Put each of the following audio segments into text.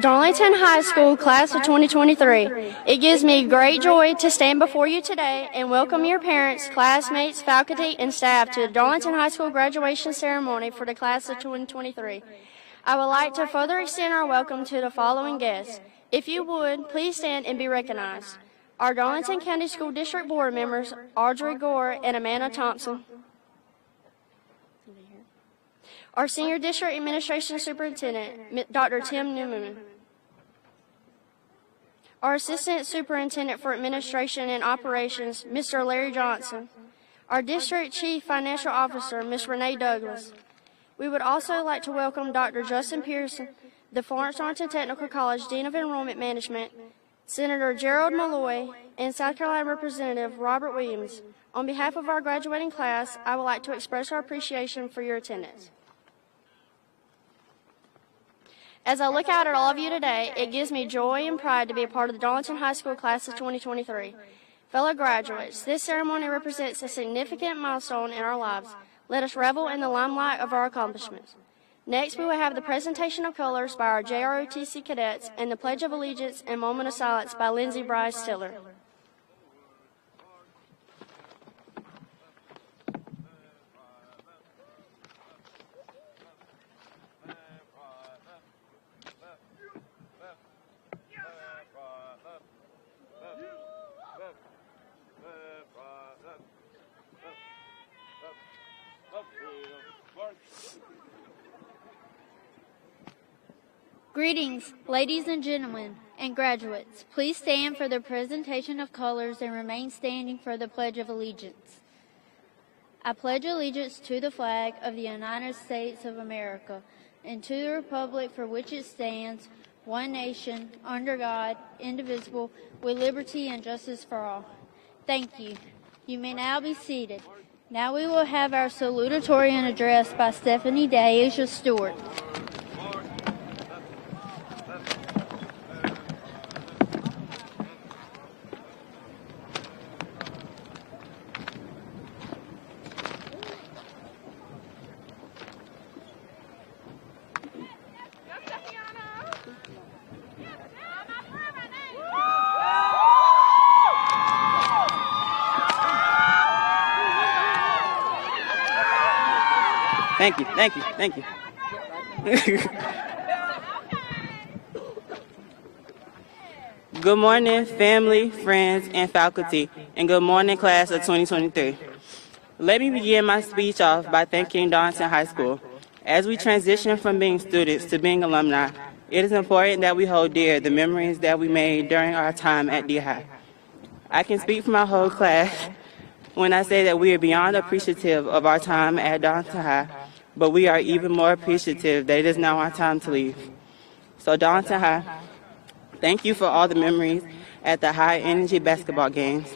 Darlington High School Class of 2023. It gives me great joy to stand before you today and welcome your parents, classmates, faculty, and staff to the Darlington High School graduation ceremony for the Class of 2023. I would like to further extend our welcome to the following guests. If you would, please stand and be recognized. Our Darlington County School District Board members, Audrey Gore and Amanda Thompson. Our Senior District Administration Superintendent, Dr. Tim Newman. Our Assistant Superintendent for Administration and Operations, Mr. Larry Johnson. Our District Chief Financial Officer, Ms. Renee Douglas. We would also like to welcome Dr. Justin Pearson, the Florence Darlington Technical College Dean of Enrollment Management, Senator Gerald Malloy, and South Carolina Representative Robert Williams. On behalf of our graduating class, I would like to express our appreciation for your attendance. As I look out at all of you today, it gives me joy and pride to be a part of the Darlington High School Class of 2023. Fellow graduates, this ceremony represents a significant milestone in our lives. Let us revel in the limelight of our accomplishments. Next, we will have the presentation of colors by our JROTC cadets and the Pledge of Allegiance and Moment of Silence by Lindsay Bryce Tiller. Greetings, ladies and gentlemen, and graduates. Please stand for the presentation of colors and remain standing for the Pledge of Allegiance. I pledge allegiance to the flag of the United States of America and to the republic for which it stands, one nation, under God, indivisible, with liberty and justice for all. Thank you. You may now be seated. Now we will have our salutatorian address by Stephanie Deasia Stewart. Thank you. Good morning, family, friends, and faculty, and good morning, class of 2023. Let me begin my speech off by thanking Darlington High School. As we transition from being students to being alumni, it is important that we hold dear the memories that we made during our time at D-High. I can speak for my whole class when I say that we are beyond appreciative of our time at Darlington High, but we are even more appreciative that it is now our time to leave. So Darlington High, thank you for all the memories at the high-energy basketball games,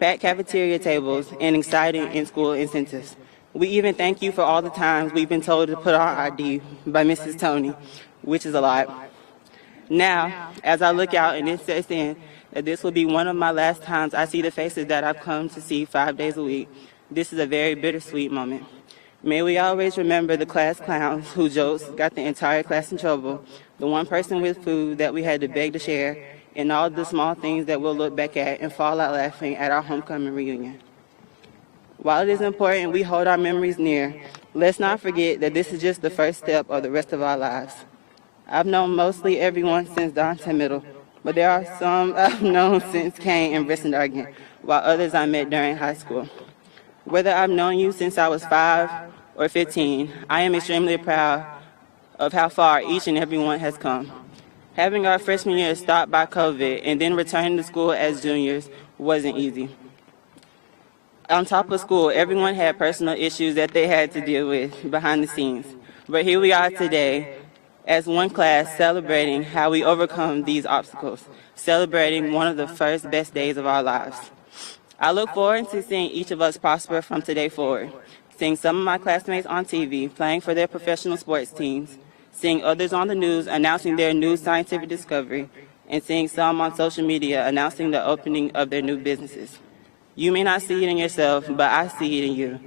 packed cafeteria tables, and exciting in-school incentives. We even thank you for all the times we've been told to put on ID by Mrs. Tony, which is a lot. Now, as I look out and it sets in that this will be one of my last times I see the faces that I've come to see 5 days a week, this is a very bittersweet moment. May we always remember the class clowns whose jokes got the entire class in trouble, the one person with food that we had to beg to share, and all the small things that we'll look back at and fall out laughing at our homecoming reunion. While it is important we hold our memories near, let's not forget that this is just the first step of the rest of our lives. I've known mostly everyone since Darlington Middle, but there are some I've known since Kane and Brisson-Dargan, while others I met during high school. Whether I've known you since I was 5 or 15, I am extremely proud of how far each and every one has come. Having our freshman year stopped by COVID and then returning to school as juniors wasn't easy. On top of school, everyone had personal issues that they had to deal with behind the scenes. But here we are today as one class celebrating how we overcome these obstacles, celebrating one of the first best days of our lives. I look forward to seeing each of us prosper from today forward, seeing some of my classmates on TV playing for their professional sports teams, seeing others on the news announcing their new scientific discovery, and seeing some on social media announcing the opening of their new businesses. You may not see it in yourself, but I see it in you.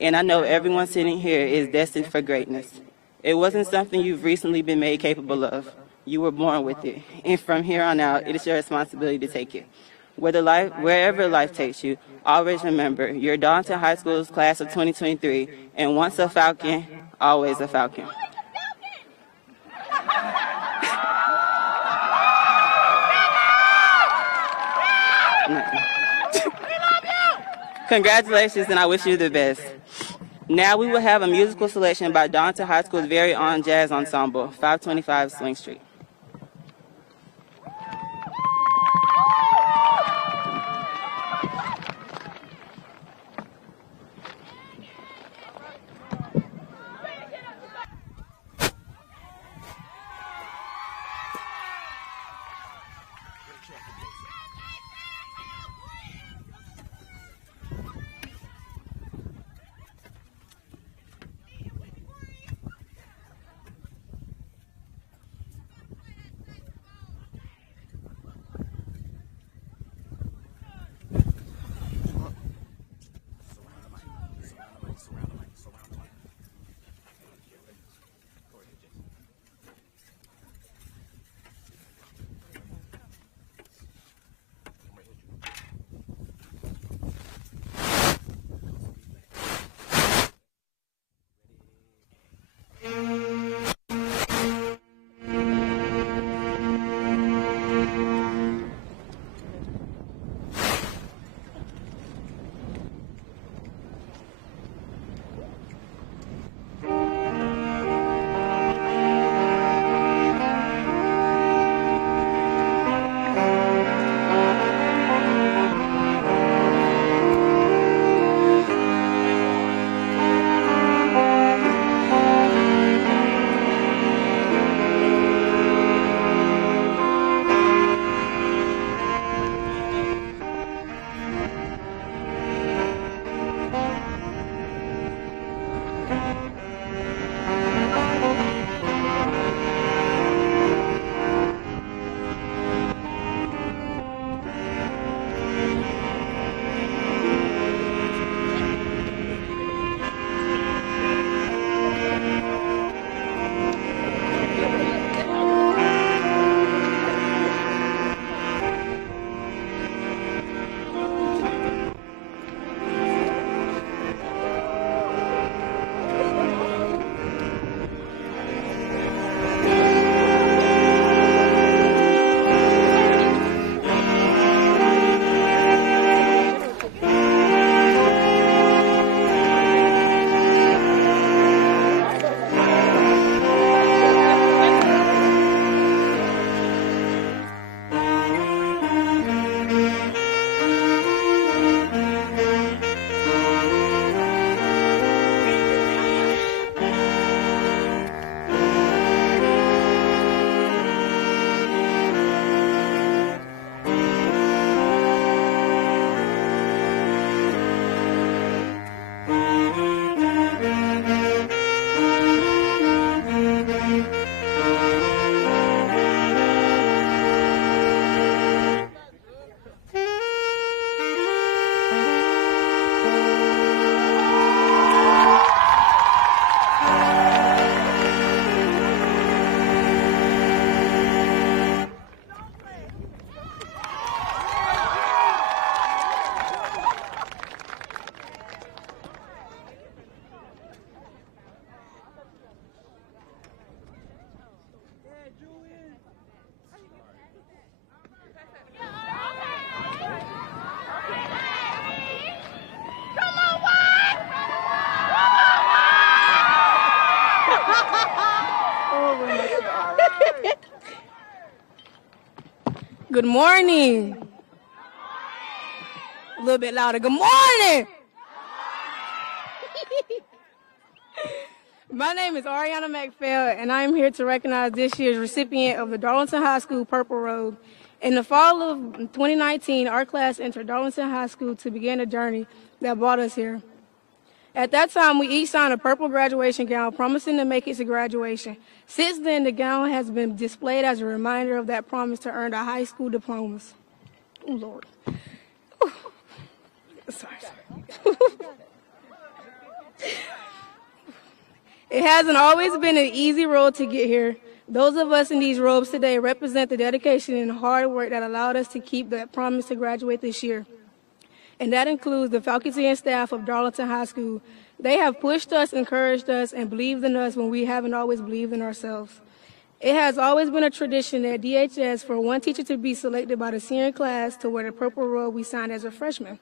And I know everyone sitting here is destined for greatness. It wasn't something you've recently been made capable of. You were born with it, and from here on out, it is your responsibility to take it. Wherever life takes you, always remember, you're Darlington High School's class of 2023, and once a Falcon, always a Falcon. Congratulations, and I wish you the best. Now we will have a musical selection by Darlington High School's very own jazz ensemble, 525 Swing Street. Good morning. A little bit louder. Good morning. My name is Ariana McPhail, and I am here to recognize this year's recipient of the Darlington High School Purple Robe. In the fall of 2019, our class entered Darlington High School to begin a journey that brought us here. At that time, we each signed a purple graduation gown, promising to make it to graduation. Since then, the gown has been displayed as a reminder of that promise to earn our high school diplomas. Oh, Lord. Ooh. Sorry. It hasn't always been an easy road to get here, Those of us in these robes today represent the dedication and hard work that allowed us to keep that promise to graduate this year. And that includes the faculty and staff of Darlington High School. They have pushed us, encouraged us, and believed in us when we haven't always believed in ourselves. It has always been a tradition at DHS for one teacher to be selected by the senior class to wear the purple robe we signed as a freshman.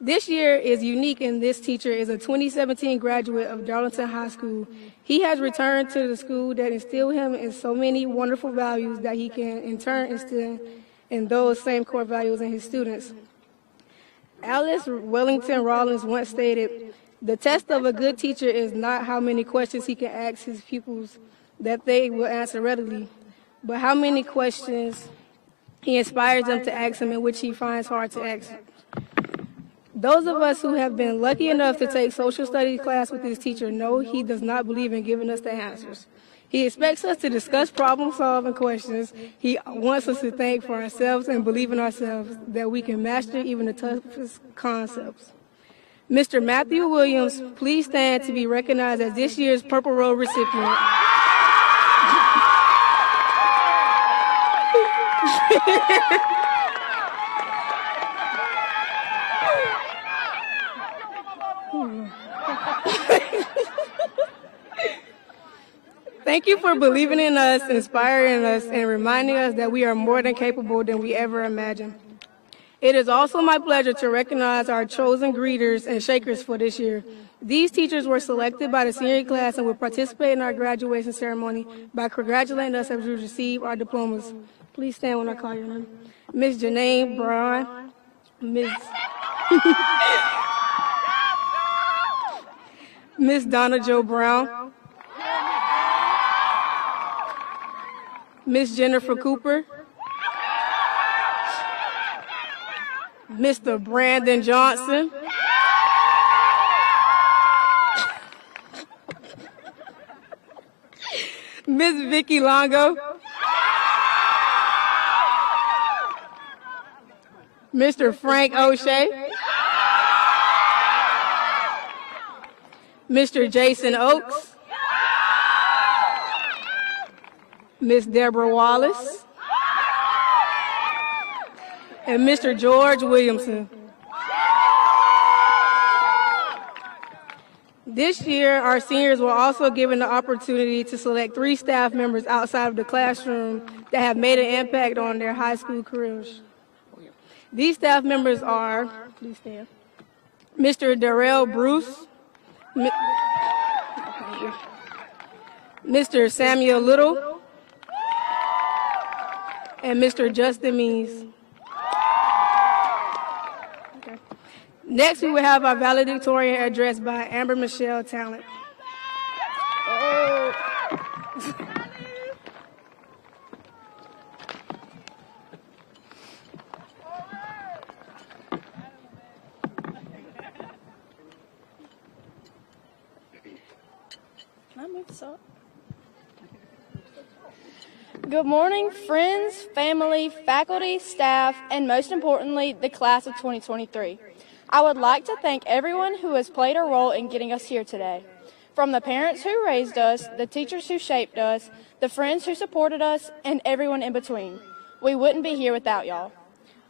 This year is unique, and this teacher is a 2017 graduate of Darlington High School. He has returned to the school that instilled him in so many wonderful values that he can in turn instill in those same core values in his students. Alice Wellington Rollins once stated, "The test of a good teacher is not how many questions he can ask his pupils that they will answer readily, but how many questions he inspires them to ask him in which he finds hard to ask." Those of us who have been lucky enough to take social studies class with this teacher know he does not believe in giving us the answers. He expects us to discuss problem-solving questions. He wants us to think for ourselves and believe in ourselves that we can master even the toughest concepts. Mr. Matthew Williams, please stand to be recognized as this year's Purple Robe recipient. Thank you for believing in us, inspiring us, and reminding us that we are more than capable than we ever imagined. It is also my pleasure to recognize our chosen greeters and shakers for this year. These teachers were selected by the senior class and will participate in our graduation ceremony by congratulating us as we receive our diplomas. Please stand when I call your name. Ms. Janine Brown, Ms. Donna Jo Brown, Ms. Jennifer Cooper, Mr. Brandon Johnson, Ms. Vicky Longo, Mr. Frank O'Shea, Mr. Jason Oakes, Ms. Deborah Wallace, and Mr. George Williamson. This year, our seniors were also given the opportunity to select 3 staff members outside of the classroom that have made an impact on their high school careers. These staff members are, please stand, Mr. Darrell Bruce, Mr. Samuel Little, and Mr. Justin Means. Okay. Next, we will have our valedictorian address by Amber Michelle Talent. Oh. Can I move this up? Good morning, friends, family, faculty, staff, and most importantly, the class of 2023. I would like to thank everyone who has played a role in getting us here today. From the parents who raised us, the teachers who shaped us, the friends who supported us, and everyone in between. We wouldn't be here without y'all.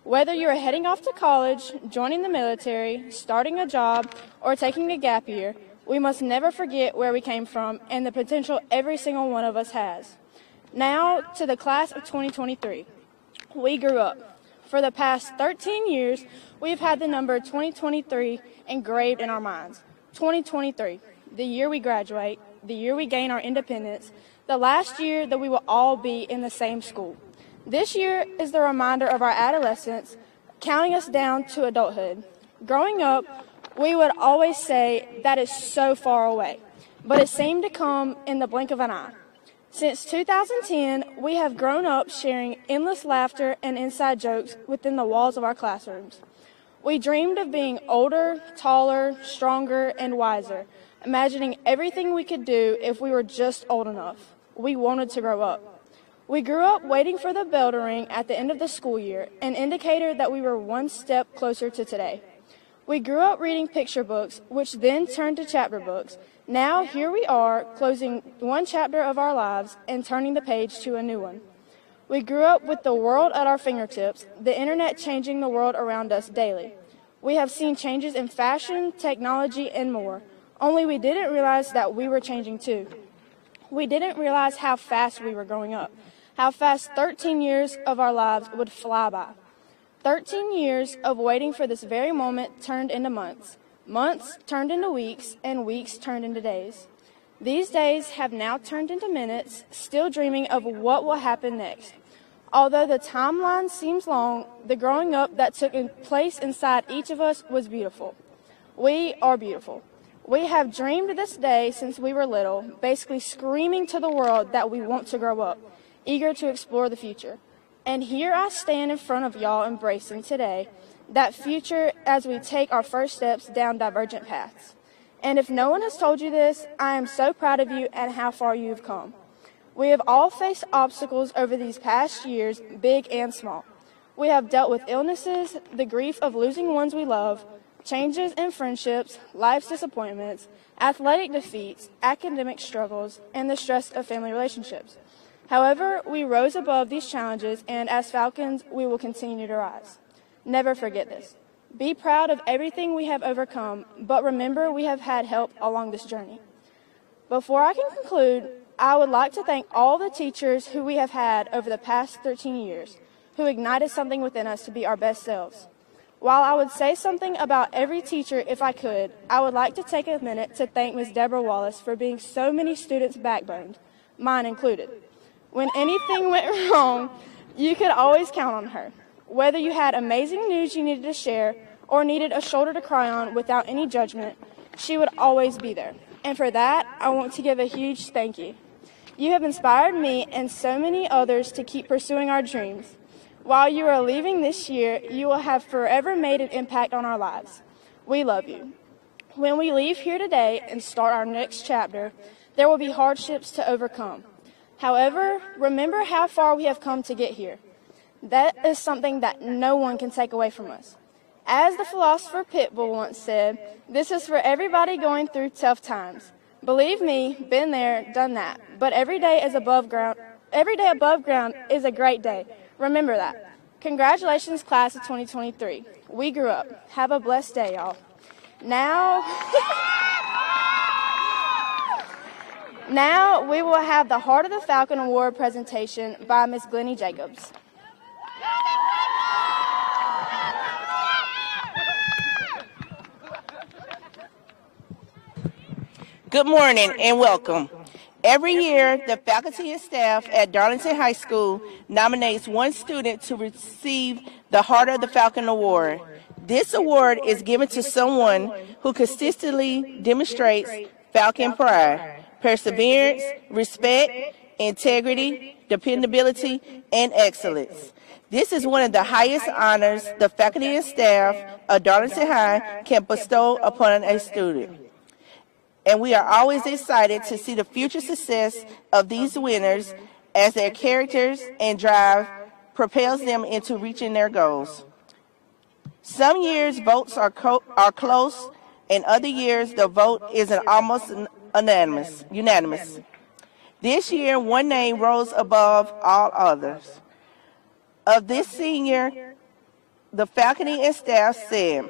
Whether you are heading off to college, joining the military, starting a job, or taking a gap year, we must never forget where we came from and the potential every single one of us has. Now to the class of 2023. We grew up. For the past 13 years, we've had the number 2023 engraved in our minds. 2023, the year we graduate, the year we gain our independence, the last year that we will all be in the same school. This year is the reminder of our adolescence, counting us down to adulthood. Growing up, we would always say that is so far away, but it seemed to come in the blink of an eye. Since 2010, we have grown up sharing endless laughter and inside jokes within the walls of our classrooms. We dreamed of being older, taller, stronger, and wiser, imagining everything we could do if we were just old enough. We wanted to grow up. We grew up waiting for the bell to ring at the end of the school year, an indicator that we were one step closer to today. We grew up reading picture books, which then turned to chapter books, Now, here we are, closing one chapter of our lives and turning the page to a new one. We grew up with the world at our fingertips, the internet changing the world around us daily. We have seen changes in fashion, technology, and more, only we didn't realize that we were changing too. We didn't realize how fast we were growing up, how fast 13 years of our lives would fly by. 13 years of waiting for this very moment turned into months. Months turned into weeks, and weeks turned into days. These days have now turned into minutes, still dreaming of what will happen next. Although the timeline seems long, the growing up that took place inside each of us was beautiful. We are beautiful. We have dreamed this day since we were little, basically screaming to the world that we want to grow up, eager to explore the future. And here I stand in front of y'all embracing today that future as we take our first steps down divergent paths. And if no one has told you this, I am so proud of you and how far you've come. We have all faced obstacles over these past years, big and small. We have dealt with illnesses, the grief of losing ones we love, changes in friendships, life's disappointments, athletic defeats, academic struggles, and the stress of family relationships. However, we rose above these challenges, and as Falcons, we will continue to rise. Never forget this. Be proud of everything we have overcome, but remember we have had help along this journey. Before I can conclude, I would like to thank all the teachers who we have had over the past 13 years, who ignited something within us to be our best selves. While I would say something about every teacher if I could, I would like to take a minute to thank Ms. Deborah Wallace for being so many students' backbone, mine included. When anything went wrong, you could always count on her. Whether you had amazing news you needed to share or needed a shoulder to cry on without any judgment, she would always be there. And for that, I want to give a huge thank you. You have inspired me and so many others to keep pursuing our dreams. While you are leaving this year, you will have forever made an impact on our lives. We love you. When we leave here today and start our next chapter, there will be hardships to overcome. However, remember how far we have come to get here. That is something that no one can take away from us. As the philosopher Pitbull once said, this is for everybody going through tough times. Believe me, been there, done that. But every day above ground is a great day. Remember that. Congratulations, class of 2023. We grew up. Have a blessed day, y'all. Now we will have the Heart of the Falcon Award presentation by Ms. Glennie Jacobs. Good morning and welcome. Every year, the faculty and staff at Darlington High School nominates one student to receive the Heart of the Falcon Award. This award is given to someone who consistently demonstrates Falcon pride, perseverance, respect, integrity, dependability, and excellence. This is one of the highest honors the faculty and staff of Darlington High can bestow upon a student. And we are always excited to see the future success of these winners as their characters and drive propels them into reaching their goals. Some years votes are close, and other years the vote is almost unanimous. This year, one name rose above all others. Of this senior, the faculty and staff said,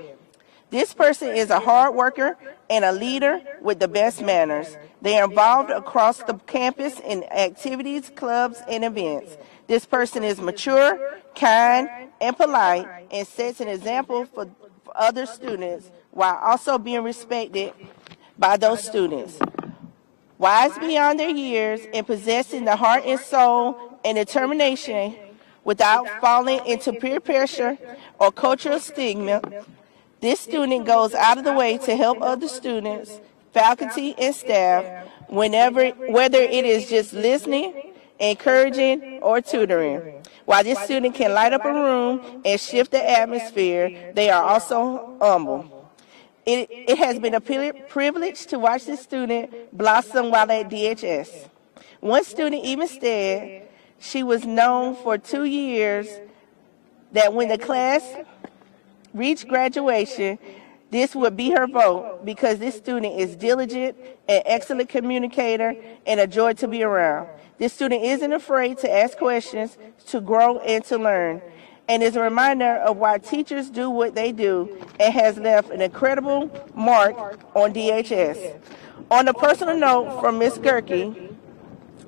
this person is a hard worker and a leader with the best manners. They are involved across the campus in activities, clubs, and events. This person is mature, kind, and polite, and sets an example for other students while also being respected by those students. Wise beyond their years and possessing the heart and soul and determination without falling into peer pressure or cultural stigma, this student goes out of the way to help other students, faculty, and staff, whether it is just listening, encouraging, or tutoring. While this student can light up a room and shift the atmosphere, they are also humble. It has been a privilege to watch this student blossom while at DHS. One student even said she was known for 2 years that when the class reached graduation, This would be her vote because this student is diligent, an excellent communicator, and a joy to be around. This student isn't afraid to ask questions, to grow, and to learn, and is a reminder of why teachers do what they do and has left an incredible mark on DHS. On a personal note from Ms. Gerke,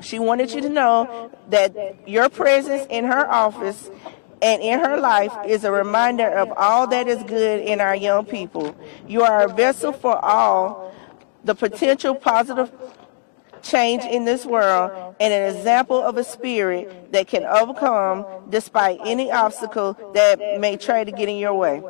she wanted you to know that your presence in her office and in her life is a reminder of all that is good in our young people. You are a vessel for all the potential positive change in this world and an example of a spirit that can overcome despite any obstacle that may try to get in your way.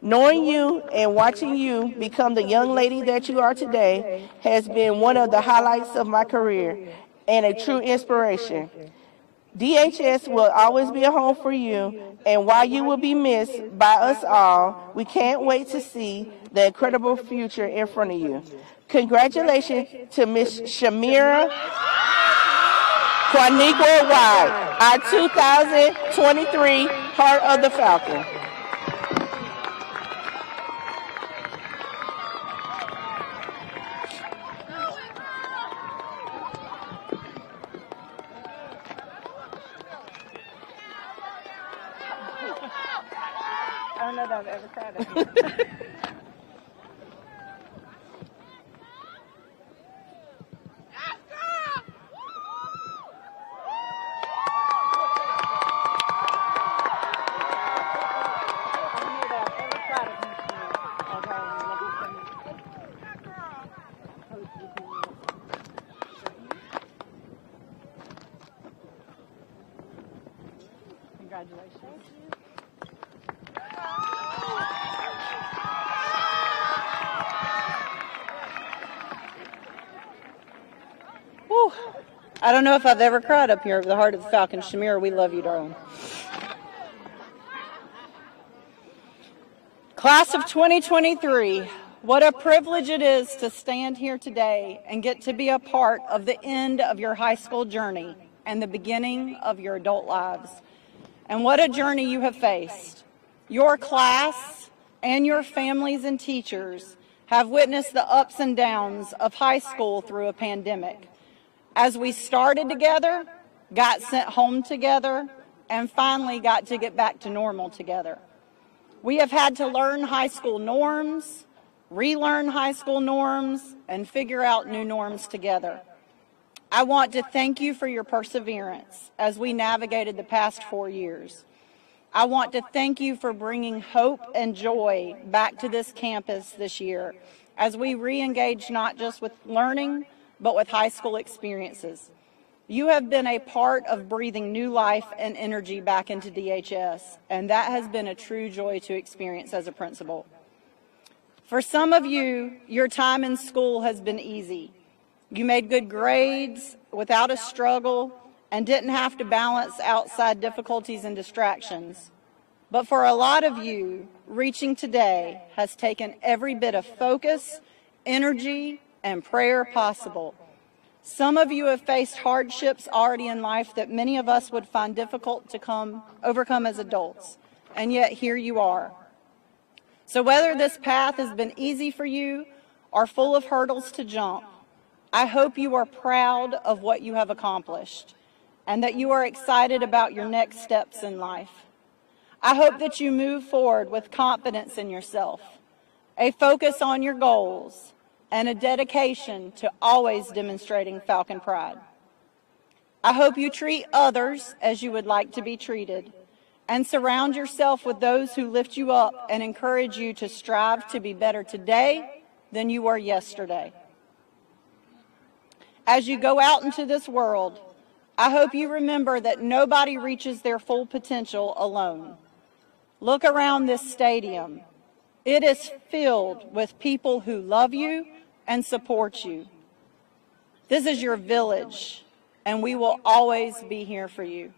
Knowing you and watching you become the young lady that you are today has been one of the highlights of my career and a true inspiration. DHS will always be a home for you, and while you will be missed by us all, we can't wait to see the incredible future in front of you. Congratulations to Ms. Shamira Quaniqua White, our 2023 Heart of the Falcon. I don't know that I've ever cried at you. Congratulations. Thank you. Whew. I don't know if I've ever cried up here over the Heart of the Falcon. Shamira, we love you, darling. Class of 2023, what a privilege it is to stand here today and get to be a part of the end of your high school journey and the beginning of your adult lives. And what a journey you have faced. Your class and your families and teachers have witnessed the ups and downs of high school through a pandemic. As we started together, got sent home together, and finally got to get back to normal together. We have had to learn high school norms, relearn high school norms, and figure out new norms together. I want to thank you for your perseverance as we navigated the past 4 years. I want to thank you for bringing hope and joy back to this campus this year as we re-engage not just with learning, but with high school experiences. You have been a part of breathing new life and energy back into DHS, and that has been a true joy to experience as a principal. For some of you, your time in school has been easy. You made good grades without a struggle and didn't have to balance outside difficulties and distractions. But for a lot of you, reaching today has taken every bit of focus, energy, and prayer possible. Some of you have faced hardships already in life that many of us would find difficult to overcome as adults, and yet here you are. So whether this path has been easy for you or full of hurdles to jump, I hope you are proud of what you have accomplished and that you are excited about your next steps in life. I hope that you move forward with confidence in yourself, a focus on your goals, and a dedication to always demonstrating Falcon pride. I hope you treat others as you would like to be treated and surround yourself with those who lift you up and encourage you to strive to be better today than you were yesterday. As you go out into this world, I hope you remember that nobody reaches their full potential alone. Look around this stadium. It is filled with people who love you and support you. This is your village, and we will always be here for you.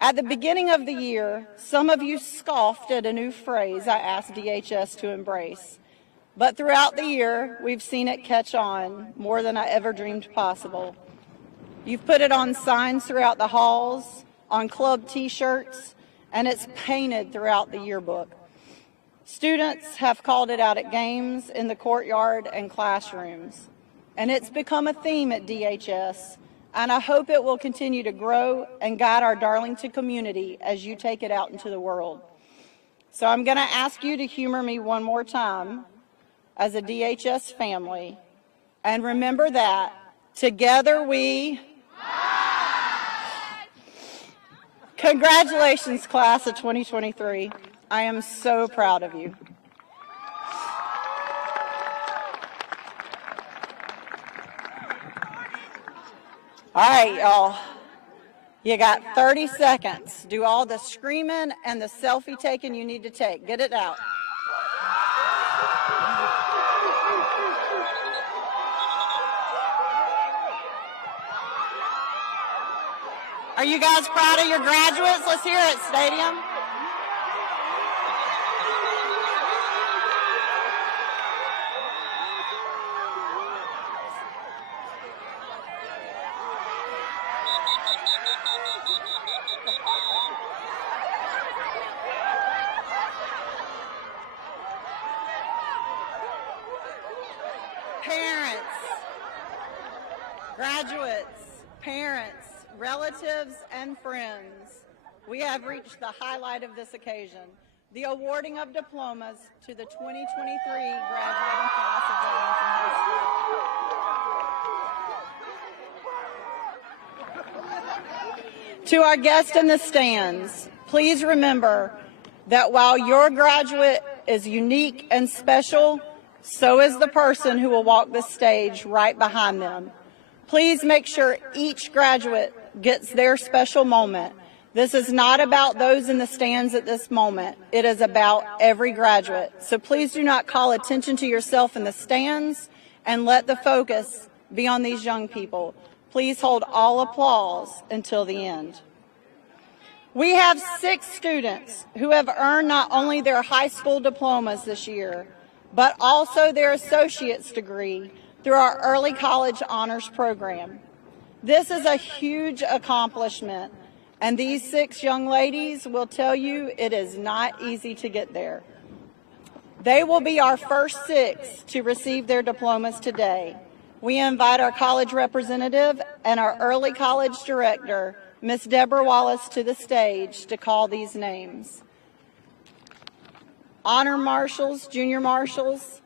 At the beginning of the year, some of you scoffed at a new phrase I asked DHS to embrace. But throughout the year, we've seen it catch on more than I ever dreamed possible. You've put it on signs throughout the halls, on club T-shirts, and it's painted throughout the yearbook. Students have called it out at games, in the courtyard, and classrooms. And it's become a theme at DHS, and I hope it will continue to grow and guide our Darlington community as you take it out into the world. So I'm going to ask you to humor me one more time as a DHS family, and remember that together we... Congratulations, class of 2023. I am so proud of you. All right, y'all. You got 30 seconds. Do all the screaming and the selfie taking you need to take. Get it out. Are you guys proud of your graduates? Let's hear it, Stadium. Parents, graduates, parents, relatives, and friends, we have reached the highlight of this occasion, the awarding of diplomas to the 2023 graduating class of Darlington High School. To our guests in the stands, please remember that while your graduate is unique and special, so is the person who will walk the stage right behind them. Please make sure each graduate gets their special moment. This is not about those in the stands at this moment. It is about every graduate. So please do not call attention to yourself in the stands and let the focus be on these young people. Please hold all applause until the end. We have 6 students who have earned not only their high school diplomas this year, but also their associate's degree through our early college honors program. This is a huge accomplishment, and these 6 young ladies will tell you it is not easy to get there. They will be our first 6 to receive their diplomas today. We invite our college representative and our early college director, Ms. Deborah Wallace, to the stage to call these names. Honor marshals, junior marshals,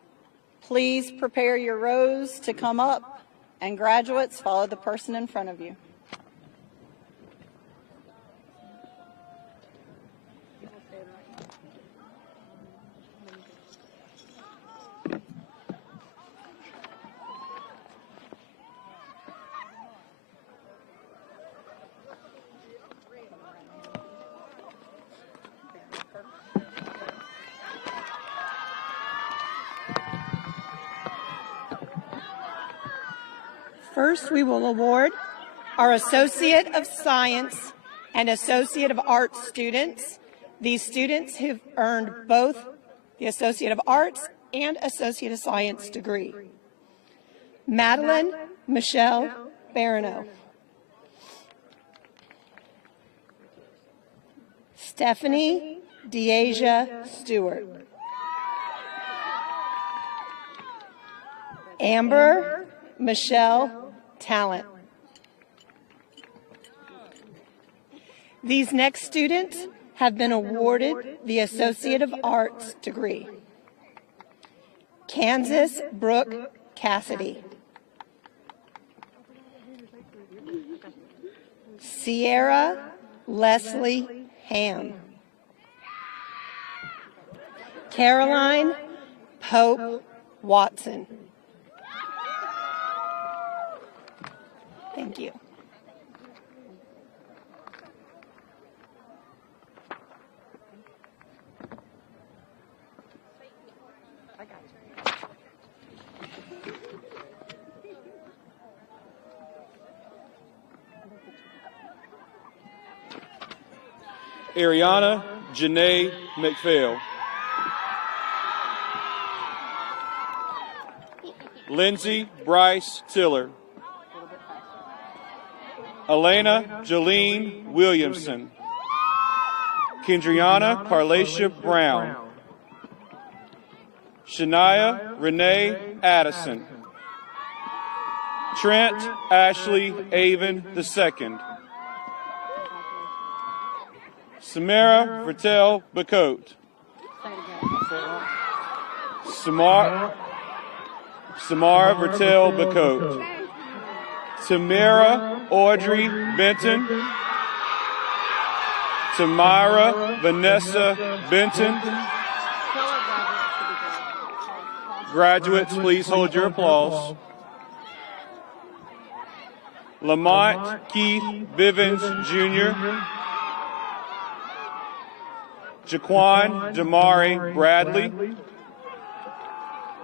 please prepare your rows to come up, and graduates, follow the person in front of you. First, we will award our Associate of Science and Associate of Arts students. These students have earned both the Associate of Arts and Associate of Science degree. Madeline Michelle Barano. Stephanie Deasia Stewart. Amber Michelle Talent. These next students have been awarded the Associate of Arts degree. Kansas Brooke Cassidy. Sierra Leslie Ham. Caroline Pope Watson. Thank you. Ariana Janae McPhail. Lindsay Bryce Tiller. Elena Jolene Williamson. Kendriana Carlacia Brown. Shania Renee Addison. Trent Ashley Avon II. Samara Vertel Bacote. Samara Vertel Bacote. Tamara Audrey Benton. Tamara Vanessa Benton. Graduates, please hold your applause. Lamont Keith Bivens, Jr. Jaquan Damari Bradley.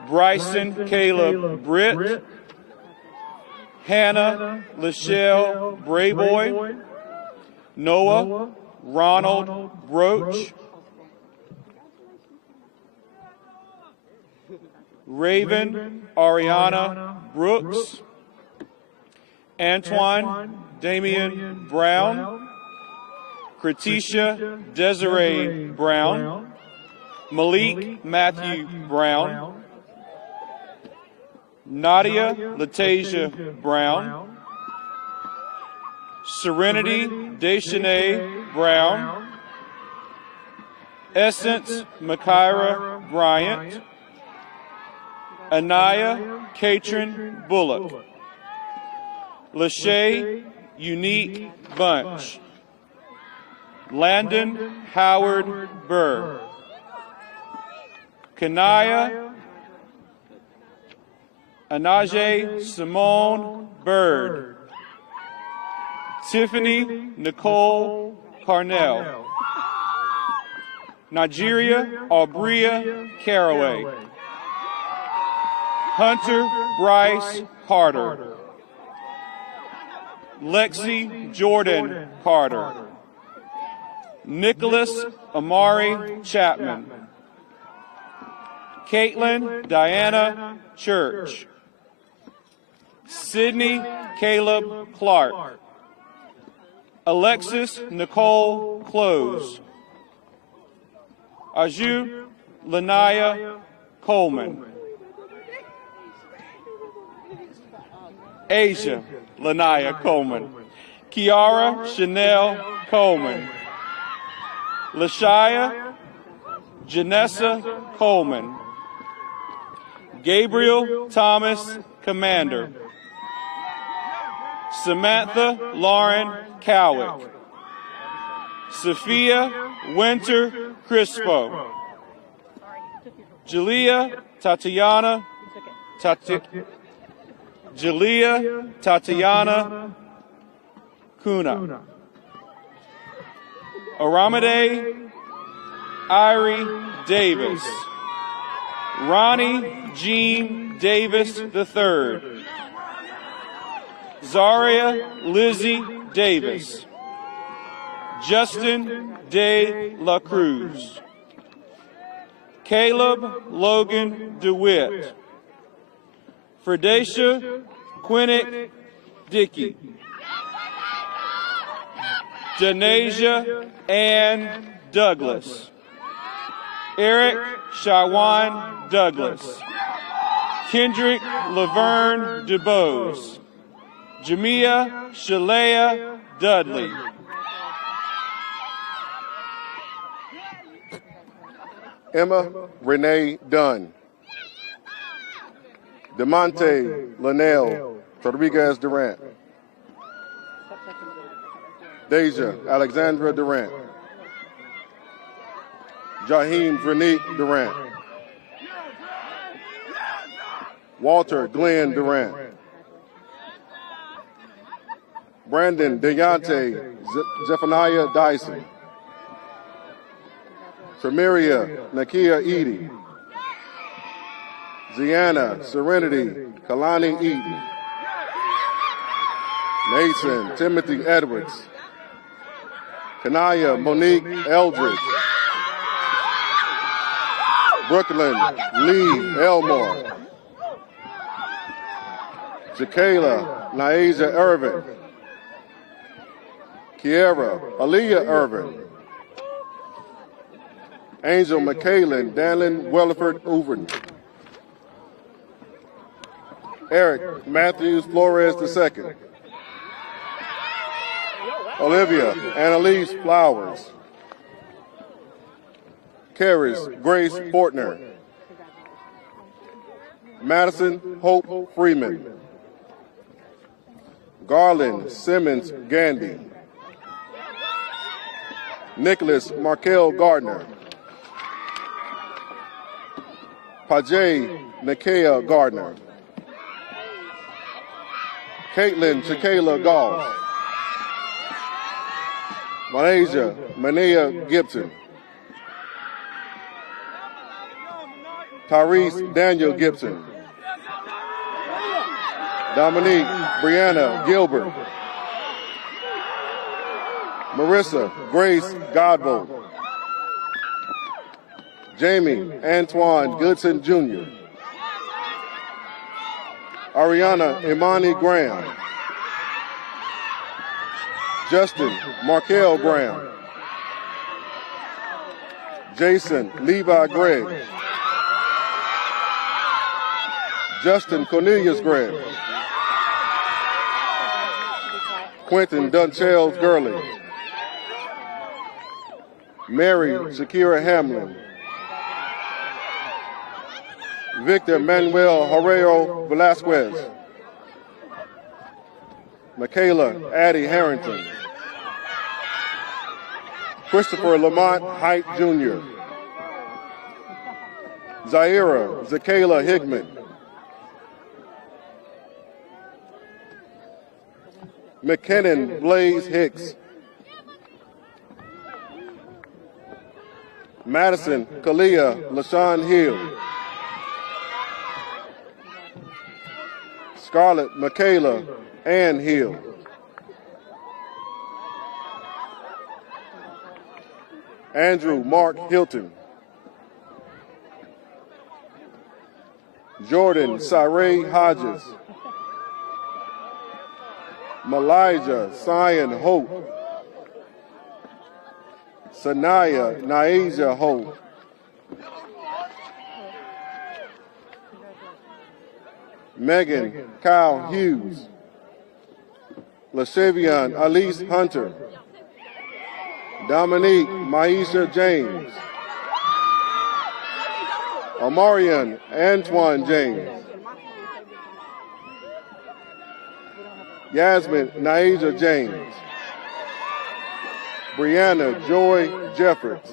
Bryson Caleb Britt. Hannah Lachelle Brayboy. Noah Ronald Broach. Raven Ariana Brooks. Antoine Damian Brown. Kratisha Desiree Brown. Malik Matthew Brown. Nadia Latasia Brown. Serenity Deschanay Brown. Essence Makira Bryant. Anaya Katrin Bullock. Lachey Unique Bunch. Landon Howard Burr. Kanaya Anaje Simone Bird. Tiffany Nicole Carnell. Nigeria Aubria Caraway. Hunter Bryce Carter. Lexi Jordan Carter. Nicholas Amari Chapman. Caitlin Diana Church. Sydney Caleb Clark. Alexis Nicole Close. Aju Lanaya Coleman. Asia Lanaya Coleman. Kiara Chanel Coleman. Lashaya Janessa Coleman. Gabriel Thomas Commander. Samantha Lauren Cowick. Sophia Winter Crispo. Jalea Tatiana Kuna. Aramide Irie Davis. Ronnie Jean Davis III. Zaria Lizzie Davis. Justin De La Cruz. Caleb Logan DeWitt. Fredacia Quinnick Dickey. Janasia Ann Douglas. Eric Shawan Douglas. Kendrick Laverne DeBose. Jamia Shalea Dudley. Emma Renee Dunn. DeMonte Linnell Rodriguez Durant. Deja Alexandra Durant. Jaheem Vernique Durant. Walter Glenn Durant. Brandon Deontay Zephaniah Dyson. Tramiria Nakia Edie. Ziana Serenity Kalani Eaton. Mason Timothy Edwards. Kanaya Monique Eldridge. Brooklyn Lee Elmore. Jakayla Naija Irvin. Kiera Aaliyah Irvin. Angel McKaylin Danlin Welliford Overton. Eric Matthews Flores II. Olivia Annalise Flowers. Caris Grace Fortner. Madison Hope Freeman. Garland Simmons Gandy. Nicholas Markel Gardner. Pajay Nakia Gardner. Caitlin Chakayla Goss. Malaysia Manea Gibson. Tyrese Daniel Gibson. Dominique Brianna Gilbert. Marissa Grace Godbolt. Jamie Antoine Goodson Jr. Ariana Imani Graham. Justin Markel Graham. Jason Levi Gregg. Justin Cornelius Gregg. Quentin Dunchels Gurley. Mary Shakira Hamlin. Victor Manuel Herrero Velasquez. Michaela Addie Harrington. Christopher Lamont Height Jr. Zaira Zakayla Hickman. McKinnon Blaze Hicks. Madison Kalia LaShawn Hill. Scarlett Michaela Ann Hill. Andrew Mark Hilton. Jordan Saray Hodges. Malijah Sion Hope. Sanaya Naija Hope. Megan Kyle Hughes. LaShavion Elise Hunter. Dominique Maisha James. Amarian Antoine James. Yasmin Naija James. Brianna Joy Jeffords.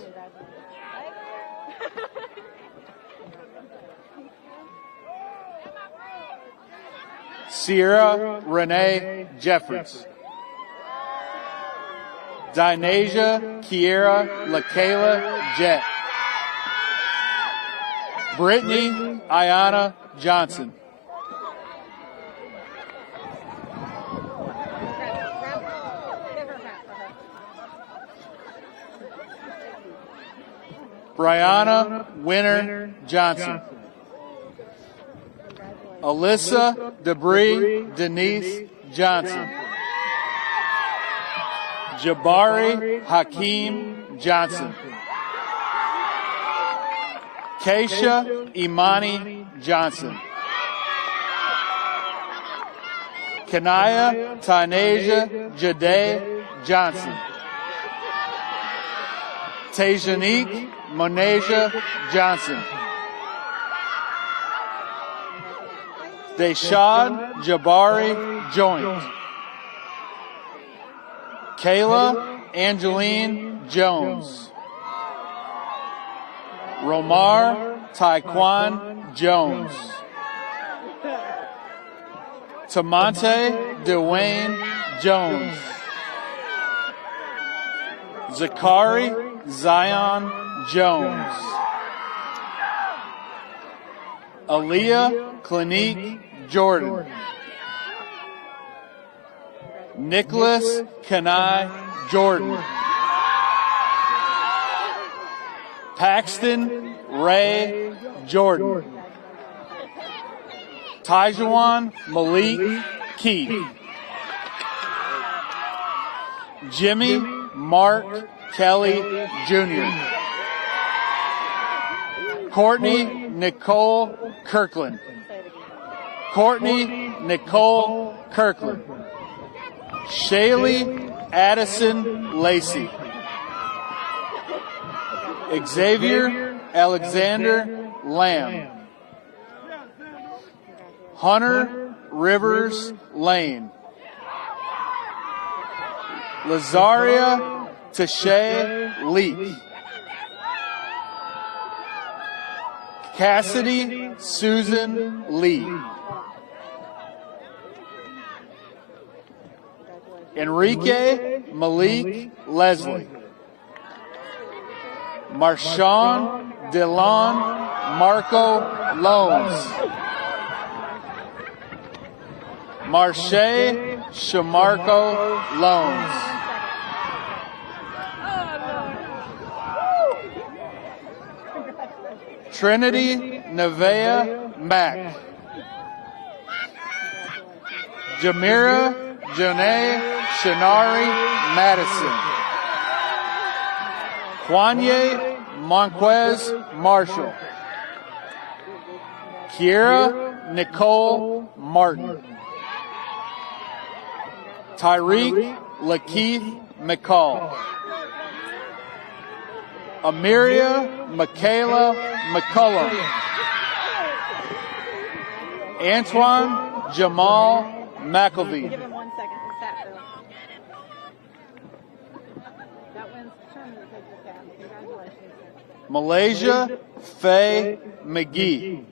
Sierra Renee Jeffords. Dinasia Kiera LaKayla Jett. Brittany Ayana Johnson. Brianna Winter Johnson. Alyssa Debris Denise Johnson. Jabari Hakeem Johnson. Keisha Imani Johnson. Kanaya Tynasia Jade Johnson. Tajanique Monasia Johnson. Deshad Jabari Joint. Kayla Angeline Jones. Romar Taekwon Jones. Tamonte Dwayne Jones. Zakari Zion Jones. Aaliyah Clinique Jordan. Nicholas Kanai Jordan. Paxton Ray Jordan. Tyjuan Malik Keith. Jimmy Mark Kelly Jr. Courtney Nicole Kirkland. Courtney Nicole Kirkland. Shaylee Addison Lacey. Xavier Alexander Lamb. Hunter Rivers Lane. Lazaria Tashay Leak. Cassidy Susan Lee. Enrique Malik Leslie. Marshawn Delon Marco Loans. Marche Shamarco Loans. Trinity Nevea Mack. Jamira Janae Shinari Madison. Juanye Monquez Marshall. Kiera Nicole Martin. Tyreek Lakeith McCall. Amiria Michaela McCullum. Antoine Jamal McElvey. Malaysia Faye McGee.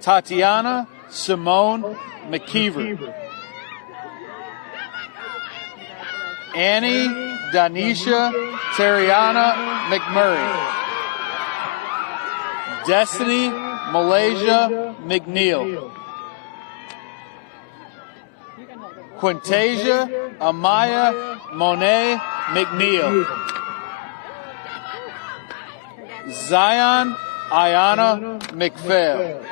Tatiana Simone McKeever. Annie Danisha Terriana McMurray. Destiny Malaysia McNeil. Quintasia Amaya Monet McNeil. Zion Ayana McPhail.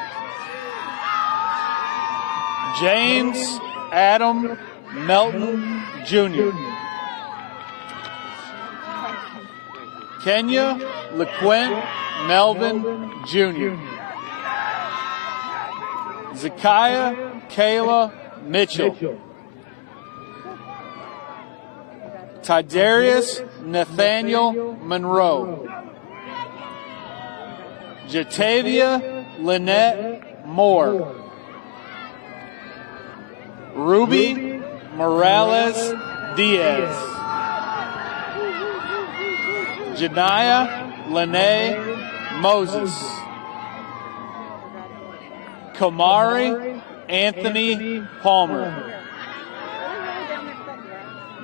James Adam Melton Jr. Kenya LeQuint Melvin Jr. Zakiah Kayla Mitchell. Tidarius Nathaniel Monroe. Jatavia Lynette Moore. Ruby Morales Diaz. Janaya Lene Moses. Kamari Anthony Palmer.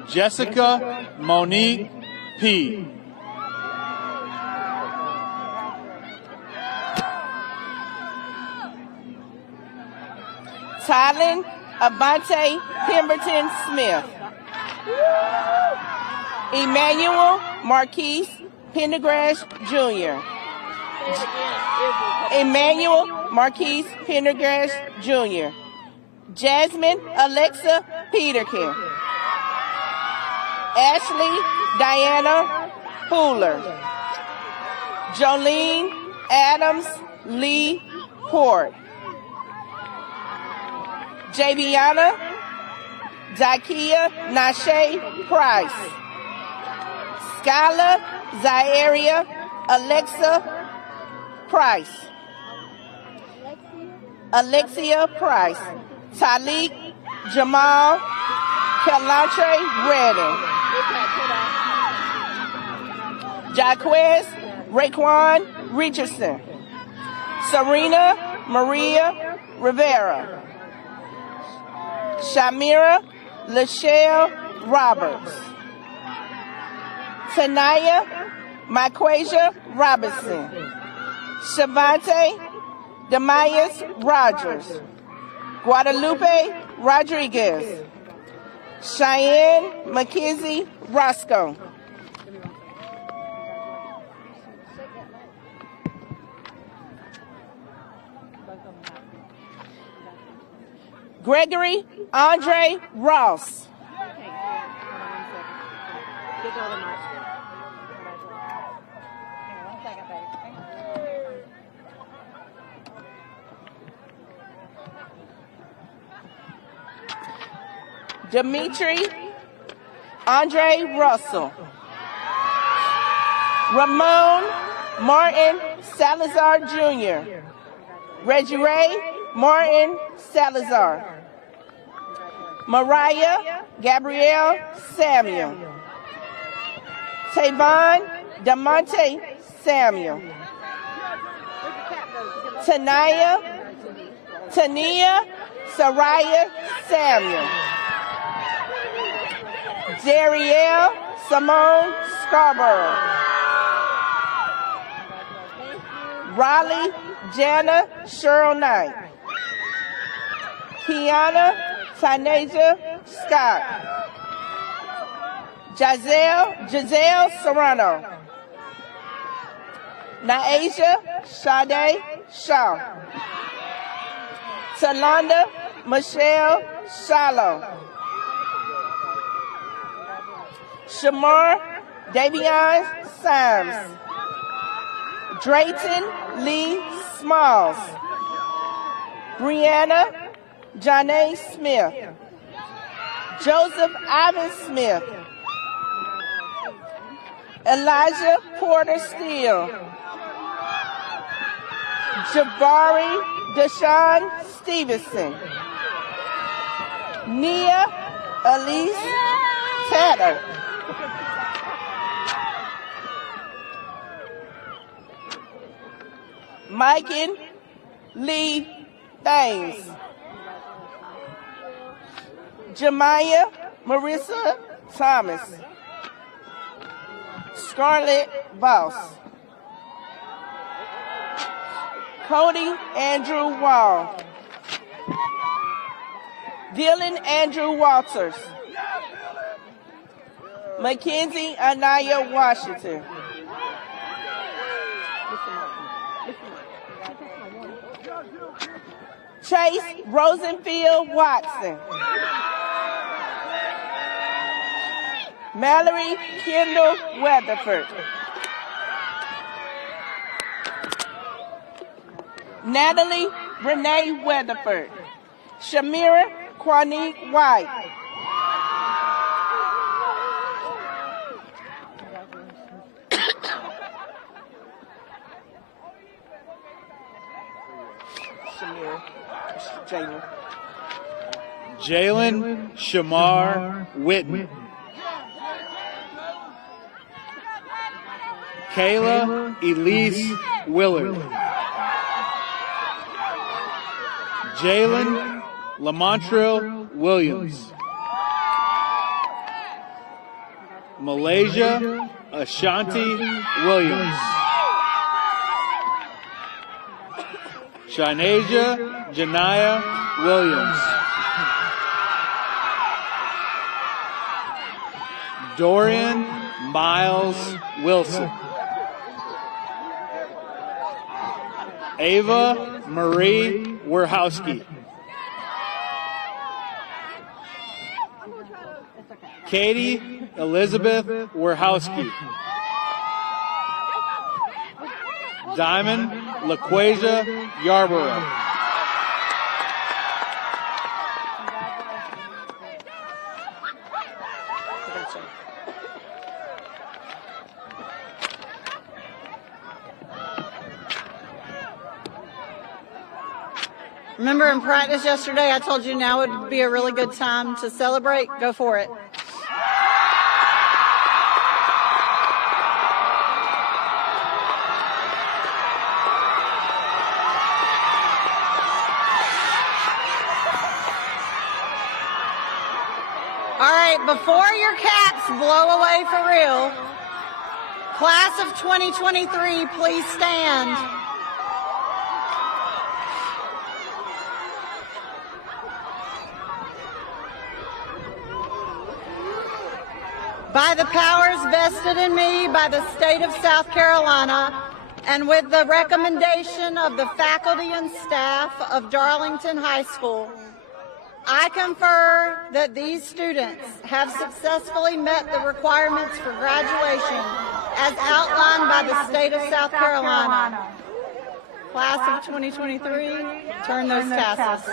Jessica Monique P. Tylen Abante Pemberton Smith. Emmanuel Marquise Pendergrass Jr. Emmanuel Marquise Pendergrass Jr. Jasmine Alexa Peterkin. Ashley Diana Fuller. Jolene Adams Lee Port. Javiana Zakia Nashe Price. Skyla Zairia Alexa Price. Alexia Price. Talik Jamal Calantre Redding. Jaquez Raekwon Richardson. Serena Maria Rivera. Shamira Lachelle Roberts. Tanaya Maquasia Robinson. Shavante Demayas Rogers. Guadalupe Rodriguez. Cheyenne McKenzie Roscoe. Gregory Andre Ross. Dimitri Andre Russell, Ramon Martin Salazar Jr., Reggie Ray Martin Salazar, Mariah Gabrielle Samuel, Tavon DeMonte Samuel, Tania Saraya Samuel, Darielle Simone Scarborough, Raleigh Jana Cheryl Knight, Kiana Tanaja Scott, Giselle Serrano, Naisha Sade Shaw, Talonda Michelle Shallow, Shamar Davion Symes, Drayton Lee Smalls, Brianna Janae Smith, Joseph Ivan Smith, Elijah Porter Steele, Jabari Deshaun Stevenson, Nia Elise Tatter, Mikan Lee Thames, Jemiah Marissa Thomas, Scarlett Boss, Cody Andrew Wall, Dylan Andrew Walters, Mackenzie Anaya Washington, Chase Rosenfield Watson, Mallory Kendall Weatherford, Natalie Renee Weatherford, Shamira Quanique White, Jalen Shamar Witten, Kayla Elise Willard, Jalen Lamontrell Williams, Malaysia Ashanti Williams, Shinasia Janaya Williams, Dorian Miles Wilson, Ava Marie Werhowski, Katie Elizabeth Werhowski, Diamond LaQuasia Yarborough, Remember in practice yesterday, I told you now would be a really good time to celebrate? Go for it. All right, before your caps blow away for real, class of 2023, please stand. By the powers vested in me by the state of South Carolina, and with the recommendation of the faculty and staff of Darlington High School, I confer that these students have successfully met the requirements for graduation as outlined by the state of South Carolina. Class of 2023, turn those tassels.